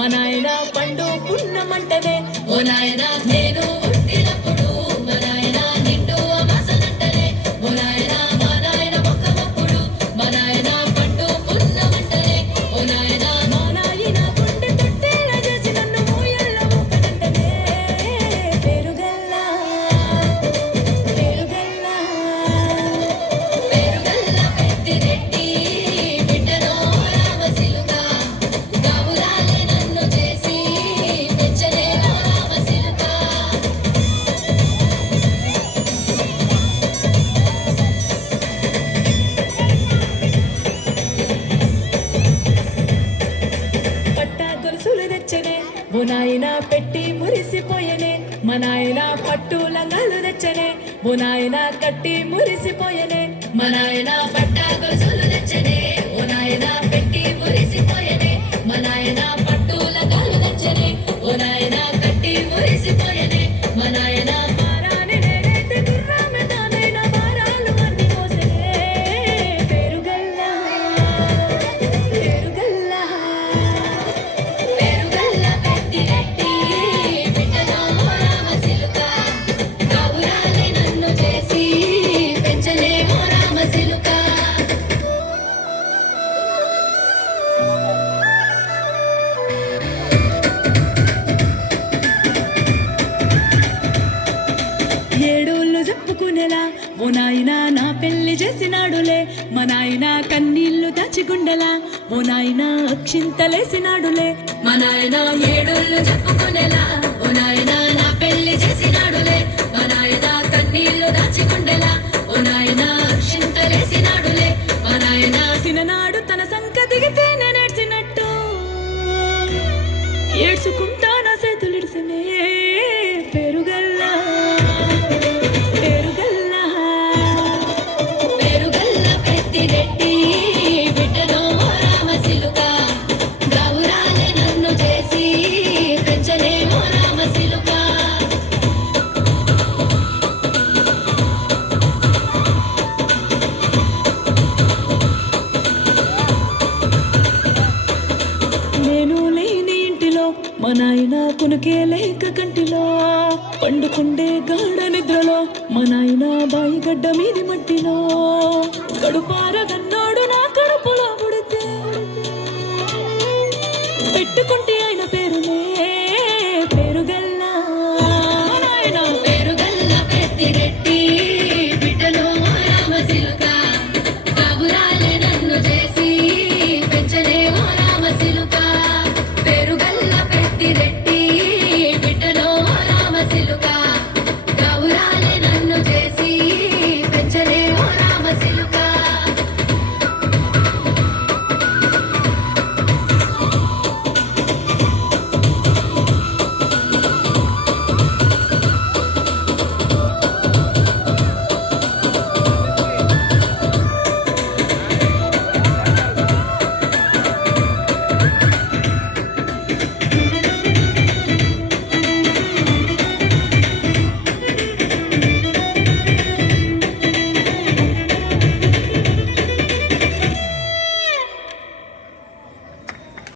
మా నాయన పండు పున్నమంటనే ఓ నాయన నేను పుట్టినప్పుడు మా నాయన నిండు అమాసనంటనే ఓ నాయన మా నాయన మొక్కమప్పుడు మా నాయన పండు పున్నమంటనే ఓ నాయన మా నాయన గుండె తొట్టేలా చేసి నన్ను ఊయల్లో ఊపనంటనే పేరుగల్లా పేరుగల్లా పేరుగల్లా పెద్దిరెడ్డి బిడ్డనో రామసిలుక గావురాలే నన్ను చేసి పెంచలే రామసిలుక పట్టా గొలుసులు తెచ్చనే ఓ నాయన పెట్టి మురిసిపోయనే మా నాయన పట్టు లంగాలు తెచ్చనే ఓ నాయన కట్టి మురిసిపోయనే మా నాయన పట్టా గొలుసులు తెచ్చనే ఓ నాయన పెట్టి మురిసిపోయనే మా నాయన పట్టు లంగాలు తెచ్చనే ఓ నాయన కట్టి మురిసిపోయనే మా నాయన మారాని నేనైతే గుర్రామె తానైనా భారాలు అన్ని మోసనే పేరుగల్లా పేరుగల్లా పేరుగల్లా పెద్దిరెడ్డి బిడ్డనో రామసిలుక గావురాలే నన్ను చేసి పెంచలేమో రామసిలుక ఏడోళ్ళు చెప్పుకునేలా ఓ నాయన నా పెళ్లి చేసినాడులే మా నాయన కన్నీళ్లు దాచిగుండెలా ఓ నాయన అక్షింతలేసినాడులే మా నాయన ఏడోళ్ళు చెప్పుకునేలా ఓ నాయన నా పెళ్లి చేసినాడులే మా నాయన కన్నీళ్లు దాచిగుండెలా ఓ నాయన అక్షింతలేసినాడులే మా నాయన సిననాడు తన సంక దిగితే నేనేడ్చినట్టు ఏడ్చుకుంటా నా చేతులిడిసనే పెరుగల్లా పెరుగల్లా పెరుగల్లా పెద్దిరెడ్డి బిడ్డనో రామసిలుక గావురాలే నన్ను చేసి పెంచలేమో రామసిలుక నేను లేని ఇంటిలో మా నాయన కొనుకే లేక కంటిలో పండుకుండే గాఢ నిద్రలో మా నాయన బాయి గడ్డ మీది మట్టిలో కడుపార గన్నాడు నా కడుపులో పుడితే పెట్టుకుంటే